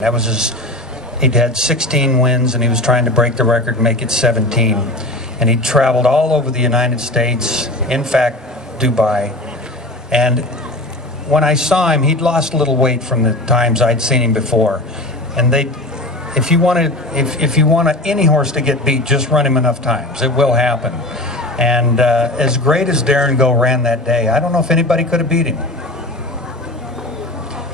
That was he'd had 16 wins and he was trying to break the record and make it 17. And he traveled all over the United States, in fact, Dubai. And when I saw him, he'd lost a little weight from the times I'd seen him before. And if you want any horse to get beat, just run him enough times. It will happen. And as great as Darrell ran that day, I don't know if anybody could have beat him.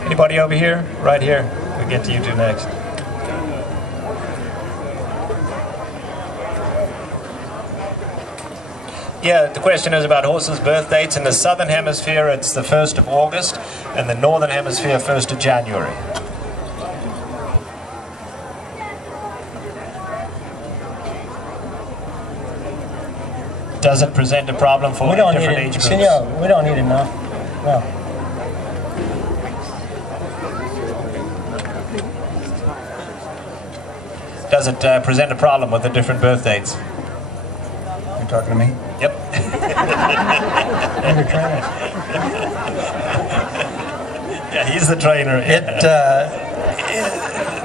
Anybody over here? Right here. We'll get to you two next. Yeah, the question is about horses' birth dates. In the Southern Hemisphere, it's the 1st of August, and the Northern Hemisphere, 1st of January. Does it present a problem for different age groups? Senor, we don't need it now. No. Does it present a problem with the different birth dates? You talking to me? Yep. I'm the trainer. Yeah, he's the trainer.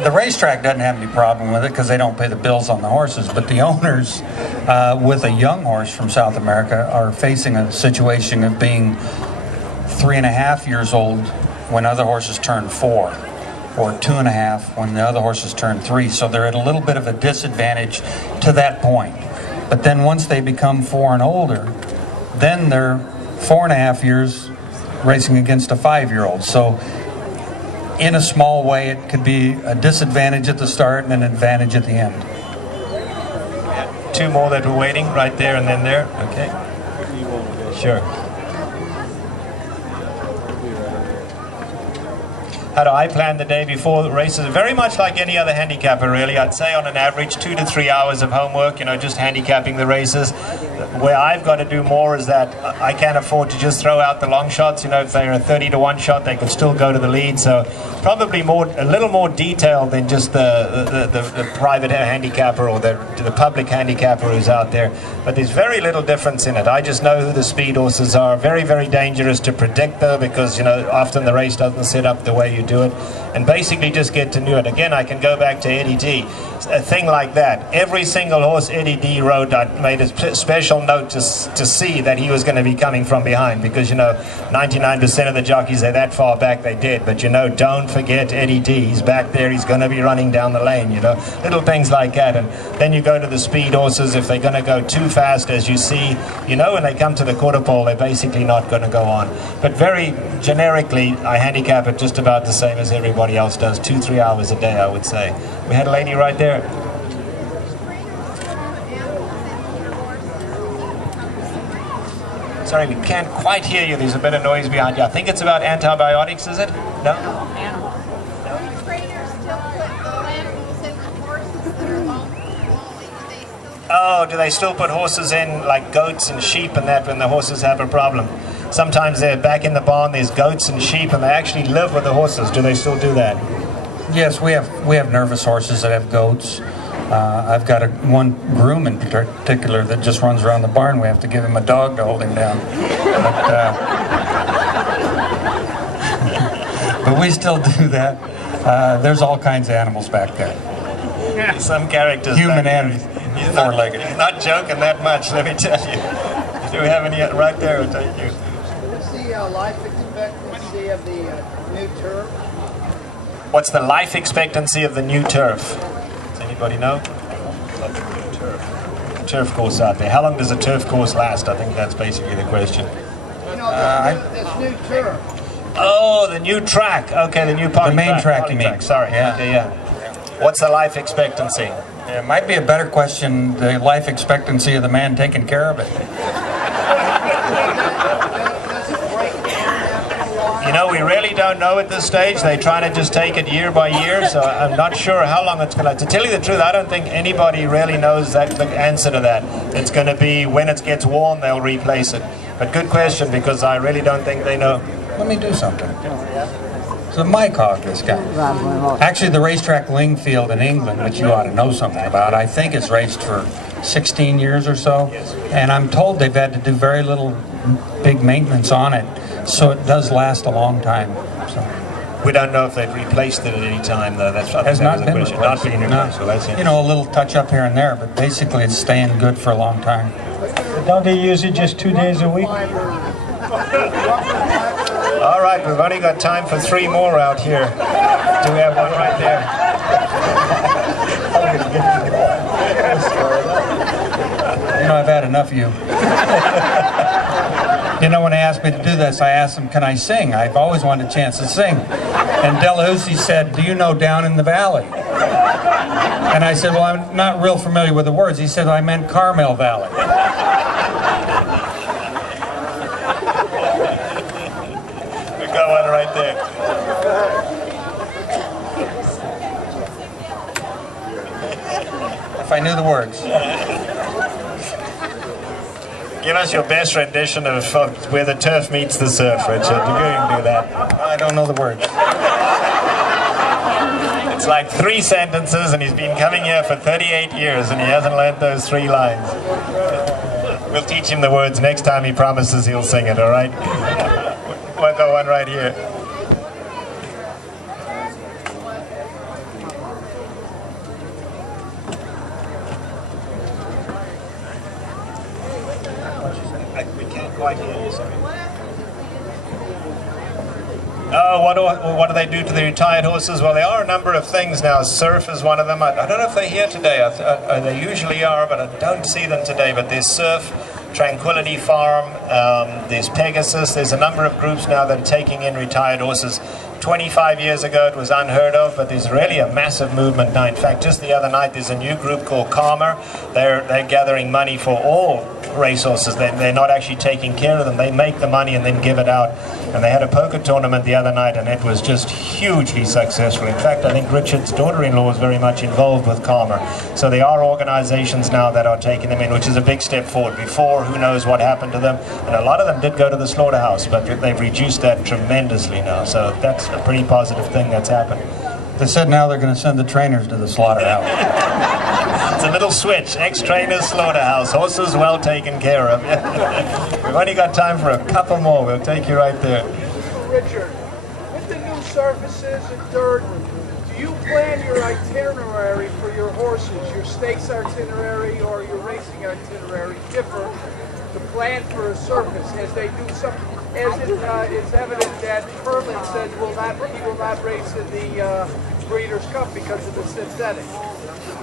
The racetrack doesn't have any problem with it because they don't pay the bills on the horses, but the owners with a young horse from South America are facing a situation of being 3.5 years old when other horses turn 4, or 2.5 when the other horses turn 3. So they're at a little bit of a disadvantage to that point. But then once they become 4 and older, then they're 4.5 years racing against a 5-year-old. So in a small way, it could be a disadvantage at the start and an advantage at the end. Two more that were waiting, right there and then there. Okay. Sure. How do I plan the day before the races? Very much like any other handicapper, really. I'd say on an average 2 to 3 hours of homework, just handicapping the races. Where I've got to do more is that I can't afford to just throw out the long shots. If they're a 30-to-1 shot, they could still go to the lead. So probably a little more detailed than just the private handicapper or the public handicapper who's out there. But there's very little difference in it. I just know who the speed horses are. Very, very dangerous to predict, though, because often the race doesn't set up the way you do it, and basically just get to know it. Again, I can go back to Eddie D. A thing like that. Every single horse Eddie D rode, I made a special note to see that he was going to be coming from behind, because 99% of the jockeys are that far back, they did. But don't forget Eddie D. He's back there. He's going to be running down the lane. Little things like that. And then you go to the speed horses. If they're going to go too fast, as you see, when they come to the quarter pole, they're basically not going to go on. But very generically, I handicap it just about the same as everybody else does. 2-3 hours a day, I would say. We had a lady right there. Sorry, we can't quite hear you. There's a bit of noise behind you. I think it's about antibiotics, is it? No? Oh, do they still put horses in, like goats and sheep and that, when the horses have a problem? Sometimes they're back in the barn, there's goats and sheep, and they actually live with the horses. Do they still do that? Yes, we have nervous horses that have goats. I've got one groom in particular that just runs around the barn. We have to give him a dog to hold him down. But we still do that. There's all kinds of animals back there. Some characters. Human and four-legged. He's not joking that much, let me tell you. Do we have any right there? Thank you. What's the life expectancy of the new turf? What's the life expectancy of the new turf? Does anybody know? Turf course out there. How long does a turf course last? I think that's basically the question. This new turf. Oh, the new track. Okay, the new party The main track, you mean? Track. Sorry. Yeah. Okay, yeah. What's the life expectancy? It might be a better question, the life expectancy of the man taking care of it. We really don't know at this stage. They try to just take it year by year, so I'm not sure how long it's going to. To tell you the truth, I don't think anybody really knows the answer to that. It's going to be when it gets worn, they'll replace it. But good question, because I really don't think they know. Let me do something. It's a mic hog, this guy. Actually, the racetrack Lingfield in England, which you ought to know something about, I think it's raced for 16 years or so, and I'm told they've had to do very little big maintenance on it, so it does last a long time. So. We don't know if they've replaced it at any time, though. That's Has not been replaced. replaced. Not been replaced. So that's You know, a little touch up here and there, but basically it's staying good for a long time. Don't they use it just 2 days a week? All right, we've only got time for 3 more out here. Do we have one right there? You know, I've had enough of you. You know, when they asked me to do this, I asked them, can I sing? I've always wanted a chance to sing. And Delahoussaye said, do you know Down in the Valley? And I said, well, I'm not real familiar with the words. He said, I meant Carmel Valley. We've got one right there. If I knew the words. Give us your best rendition of Where the Turf Meets the Surf, Richard. You can do that. I don't know the words. It's like 3 sentences, and he's been coming here for 38 years, and he hasn't learned those 3 lines. We'll teach him the words next time he promises he'll sing it, all right? We'll go one right here. We can't quite hear you, sorry. Oh, what do they do to the retired horses? Well, there are a number of things now. Surf is one of them. I don't know if they're here today. They usually are, but I don't see them today. But there's Surf, Tranquility Farm, there's Pegasus. There's a number of groups now that are taking in retired horses. 25 years ago it was unheard of, but there's really a massive movement now. In fact, just the other night there's a new group called Karma. They're gathering money for all racehorses. They're not actually taking care of them. They make the money and then give it out. And they had a poker tournament the other night, and it was just hugely successful. In fact, I think Richard's daughter-in-law was very much involved with Karma. So there are organizations now that are taking them in, which is a big step forward. Before, who knows what happened to them. And a lot of them did go to the slaughterhouse, but they've reduced that tremendously now. So that's a pretty positive thing that's happened. They said now they're going to send the trainers to the slaughterhouse. It's a little switch. Ex-trainers, slaughterhouse. Horses well taken care of. We've only got time for a couple more. We'll take you right there. Richard, with the new surfaces and dirt, do you plan your itinerary for your horses, your stakes itinerary or your racing itinerary differ to plan for a surface as they do some, as it is evident that Curlin said he will not race in the Breeders' Cup because of the synthetic.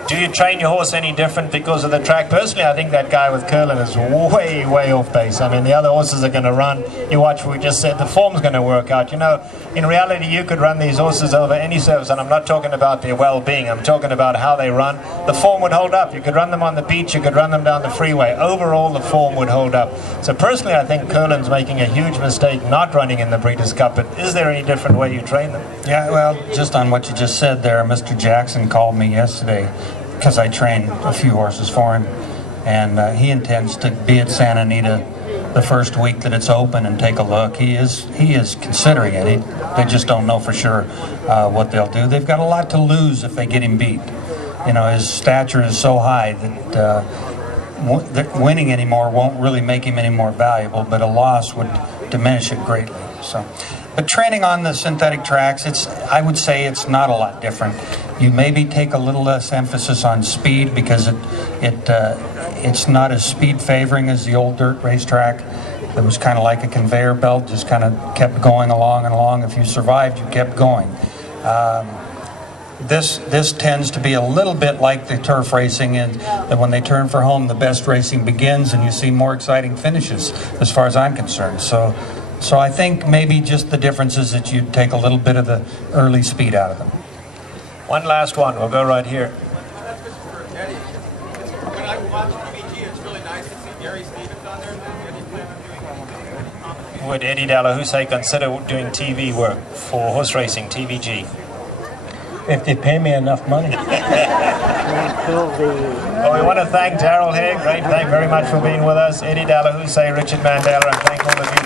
Do you train your horse any different because of the track? Personally, I think that guy with Curlin is way, way off base. I mean, the other horses are going to run. You watch, we just said the form's going to work out. You know, in reality, you could run these horses over any surface, and I'm not talking about their well-being. I'm talking about how they run. The form would hold up. You could run them on the beach. You could run them down the freeway. Overall, the form would hold up. So personally, I think Curlin's making a huge mistake not running in the Breeders' Cup. But is there any different way you train them? Yeah, well, just on what you just said there, Mr. Jackson called me yesterday because I trained a few horses for him, and he intends to be at Santa Anita the first week that it's open and take a look. He is considering it. They just don't know for sure what they'll do. They've got a lot to lose if they get him beat. You know, his stature is so high that winning anymore won't really make him any more valuable, but a loss would diminish it greatly. So, but training on the synthetic tracks, I would say it's not a lot different. You maybe take a little less emphasis on speed because it's not as speed favoring as the old dirt racetrack. It was kind of like a conveyor belt, just kind of kept going along and along. If you survived, you kept going. This tends to be a little bit like the turf racing, and that when they turn for home, the best racing begins, and you see more exciting finishes, as far as I'm concerned. So I think maybe just the difference is that you take a little bit of the early speed out of them. One last one. We'll go right here. When I watch PBG, it's really nice to see Gary Stevens on there. Would Eddie Delahoussaye consider doing TV work for horse racing, TVG? If they pay me enough money. Well, we want to thank Darrell Haire. Thank very much for being with us. Eddie Delahoussaye, Richard Mandella, and thank all of you.